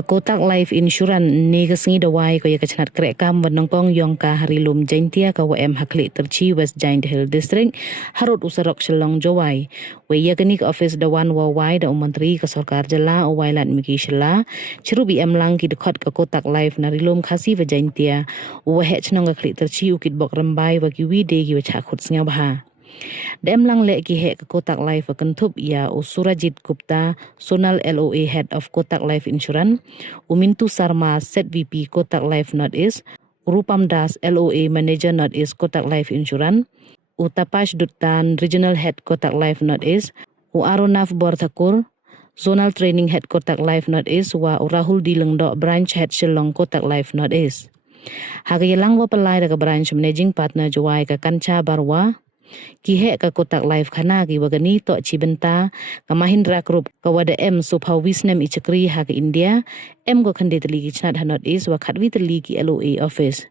Kotak Life Insurance ni kesengi dawai ko ya kecnat kerekam nyngkong yong ka harilum Jaiñtia kawa Khliehtyrchi West Jaiñtia Hills District harut usarok shelong jawai we ya kini ke office dawan wawai da menteri ke sarkar jela awailat miki shela cherubi lang ki dekat ke Kotak Life narilum khasi wa Jaiñtia wa hek chnong ke Khliehtyrchi ukit bok rembai wa ki wide ki wa chakut sngaw baha Dem lang le ki hek ke Kotak Life kentup ya Surajit Gupta Sonal LOA Head of Kotak Life Insurance Umintu Sarma Set VP Kotak Life North East Rupam Das LOA Manager North East Kotak Life Insurance Utapash Duttan Regional Head Kotak Life North East Aronaf Borthakur Zonal Training Head Kotak Life North East wa Rahul Dilengdo Branch Head Shillong Kotak Life North East Hagayalang wa pelai da branch managing partner jawai ka Kancha Barwa ki hek ka Kotak Life khana ki wagani to Chibenta ka Mahindra Group ka wada Supha Wisnem Ichakri ha ka India go khande tali ki chnat North East wa khatwi tali ki LOA office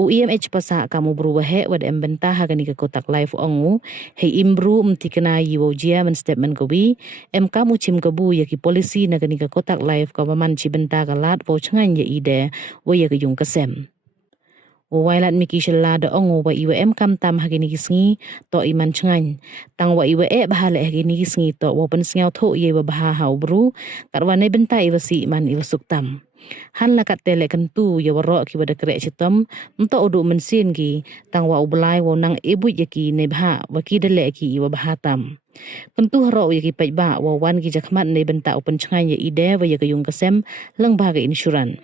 UEMH pasa kamu bru wa hek wada benta ha ka ni ka Kotak Life ongu he imbru mtikana yiwo jia men statement ko wi kamu chim ka bu ya ki policy na ka ni ka Kotak Life ka man Chibenta ka lat bo changan ya ide wo ya ka yung kasem Wailat miki shela da ongo wa iwa kam tam hagini kisngi to iman changan tang wa iwa bahale hagini kisngi to wa pen sngaw tho ye wa baha hau bru karwane benta iwa si iman iwa suktam han lakat tele kentu ya waro ki wada krek chitom mto odu mensin ki tang wa ublai wa nang ibu yaki ne baha wa ki dele ki iwa baha tam kentu haro yaki pej ba wa wan ki jakmat ne benta open changan ya ide wa ya kayung kasem lang baga insurance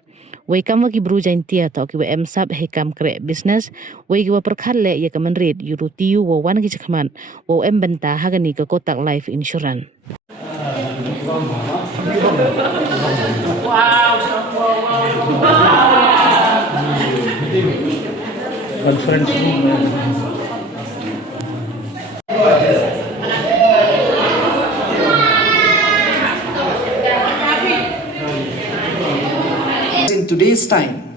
Wai kam wagi bru Jaiñtia to ki wa sab he kam krek business wai ki wa perkhat le ya kaman red yurutiu wa wan ki chakman wa benta hagani ka Kotak Life Insurance Conference In today's time,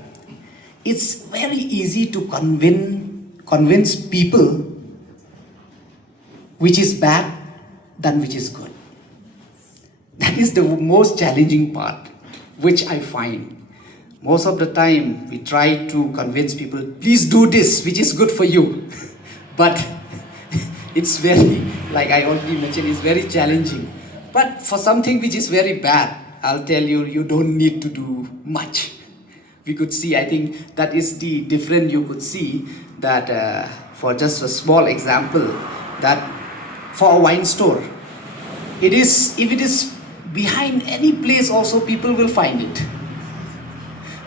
it's very easy to convince people which is bad than which is good. That is the most challenging part, which I find. Most of the time, we try to convince people, please do this, which is good for you. But it's very, like I already mentioned, it's very challenging. But for something which is very bad, I'll tell you, you don't need to do much. We could see, I think that is the difference you could see that for just a small example, that for a wine store, if it is behind any place also people will find it.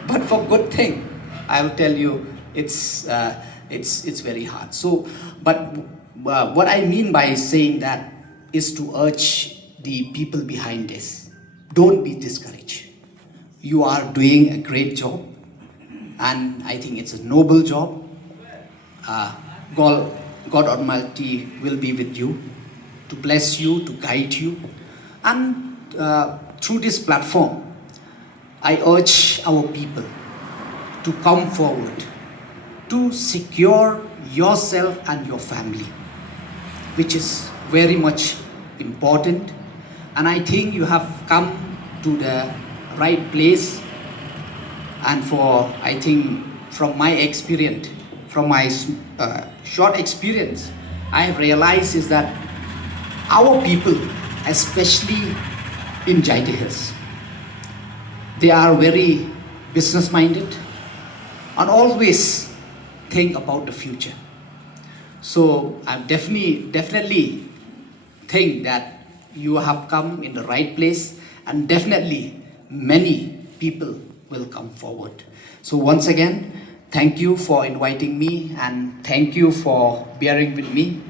But for good thing, I will tell you, it's very hard. So, but what I mean by saying that is to urge the people behind this. Don't be discouraged. You are doing a great job, and I think it's a noble job. God Almighty will be with you, to bless you, to guide you. And through this platform, I urge our people to come forward, to secure yourself and your family, which is very much important. And I think you have come to the right place. And I think from my experience, from my short experience, I have realized is that our people, especially in Jaiñtia Hills, they are very business-minded and always think about the future. So I definitely think that you have come in the right place, and definitely many people will come forward. So once again, thank you for inviting me, and thank you for bearing with me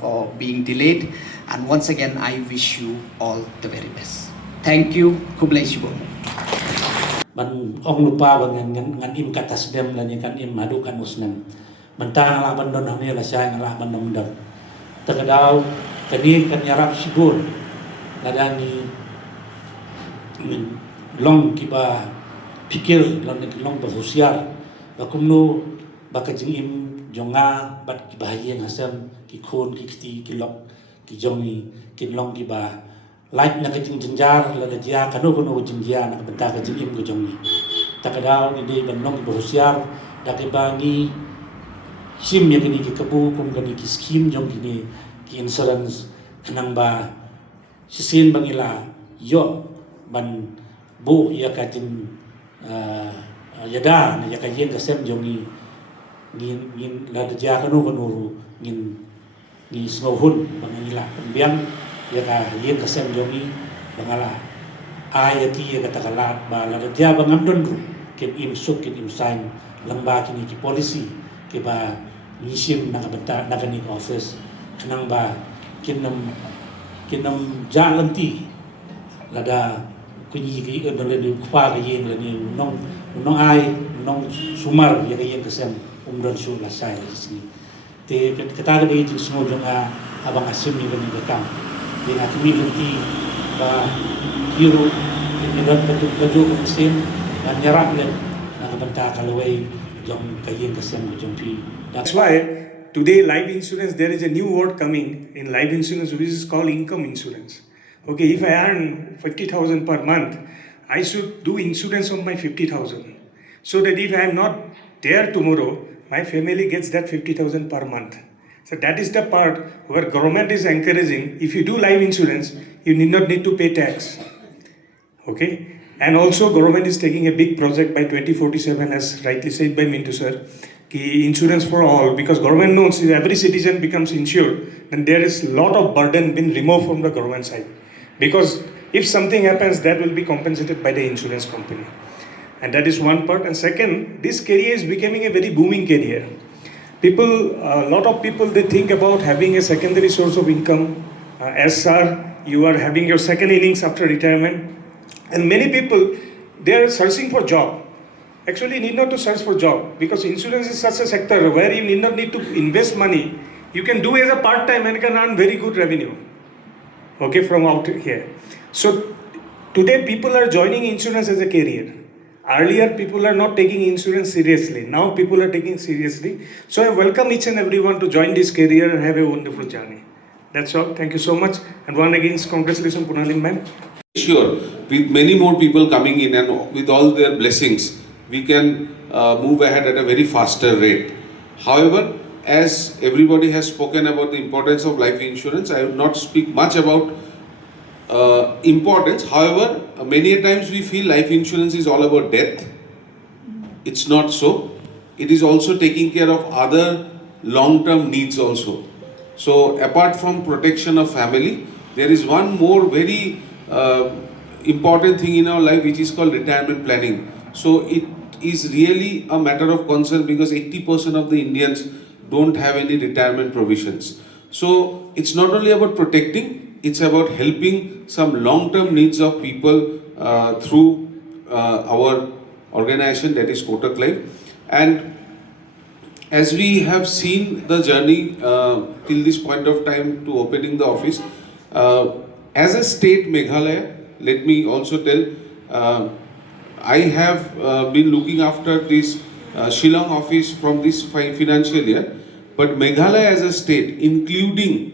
for being delayed. And once again, I wish you all the very best. Thank you. God bless you all. Man ong lupa ngan im katas dem lan kan im madu kan usnem. Mentang ala bandon hamil la sayang ala bandon dam. Tagadaw kani kan yarap sigur. Ladani long kiba pikir long berhusiar bakumnu bakajing im jonga bat kibahayeng hasam ki khon ki kti ki lok ki jongi ki long kiba like na kajing jenjar la dia kanu jenjar na benta kajing im gojong ni takadao ni dei ban nong bohusiar da ke bangi sim yang ni ki kabu kum gani ki scheme jong kini ki insurance kanang ba sisin bangila yo ban bu ya kajing yada na ya kajing kasem jong ni ngin la dia kanu ngin ni snohun bangila biang ya ka yen kasem jomi bangala ayati ya katakalat ba la dia bangamdon ru ken im suk ken im sign lamba kini ki policy ke ba nisim na kabenta na kani office kanang ba kinam jalanti lada kunyi ki le du kwa ga yen le ni nong ai nong sumar ya ga yen kasem umdon su la sai sini te kata ga yin sno jonga abang asim ni bani bekam dengan community ba hero dengan betul kesim dan nyerap le na benta kalaway jong kayin kasem jong pi. That's why today life insurance, there is a new word coming in life insurance which is called income insurance. Okay, if I earn 50,000 per month, I should do insurance on my 50,000 so that if I am not there tomorrow, my family gets that 50,000 per month. So that is the part where government is encouraging. If you do life insurance, you need to pay tax. Okay, and also government is taking a big project by 2047, as rightly said by Mintu sir, ki insurance for all, because government knows if every citizen becomes insured, then there is a lot of burden been removed from the government side. Because if something happens, that will be compensated by the insurance company. And that is one part. And second, this career is becoming a very booming career. A lot of people, they think about having a secondary source of income. As sir, you are having your second innings after retirement. And many people, they are searching for job. Actually, you need not to search for job, because insurance is such a sector where you need to invest money. You can do as a part-time and can earn very good revenue. Okay, from out here. So today people are joining insurance as a career. Earlier, people are not taking insurance seriously. Now, people are taking seriously. So, I welcome each and everyone to join this career and have a wonderful journey. That's all. Thank you so much. And once again, congratulations, Punalim ma'am. Sure, with many more people coming in and with all their blessings, we can move ahead at a very faster rate. However, as everybody has spoken about the importance of life insurance, I will not speak much about importance. However, many times we feel life insurance is all about death. It's not so. It is also taking care of other long-term needs also. So apart from protection of family, there is one more very important thing in our life, which is called retirement planning. So it is really a matter of concern, because 80% of the Indians don't have any retirement provisions. So it's not only about protecting, it's about helping some long-term needs of people through our organization, that is Kotak Life. And as we have seen the journey till this point of time to opening the office, as a state Meghalaya, let me also tell, I have been looking after this Shillong office from this financial year, but Meghalaya as a state, including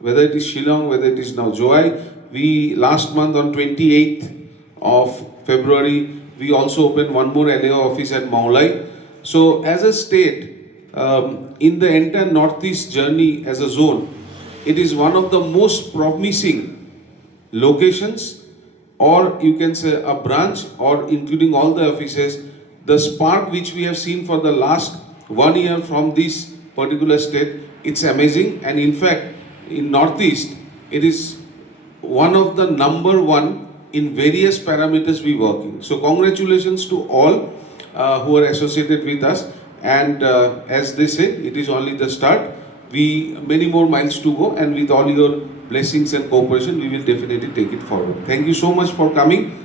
whether it is Shillong, whether it is now Joai, we last month on 28th of February, we also opened one more LAO office at Maulai. So as a state, in the entire Northeast journey as a zone, it is one of the most promising locations, or you can say a branch, or including all the offices. The spark which we have seen for the last 1 year from this particular state, it's amazing. And in fact, in Northeast, it is one of the number one in various parameters we work in. So congratulations to all who are associated with us. And as they say, it is only the start. Many more miles to go, and with all your blessings and cooperation, we will definitely take it forward. Thank you so much for coming.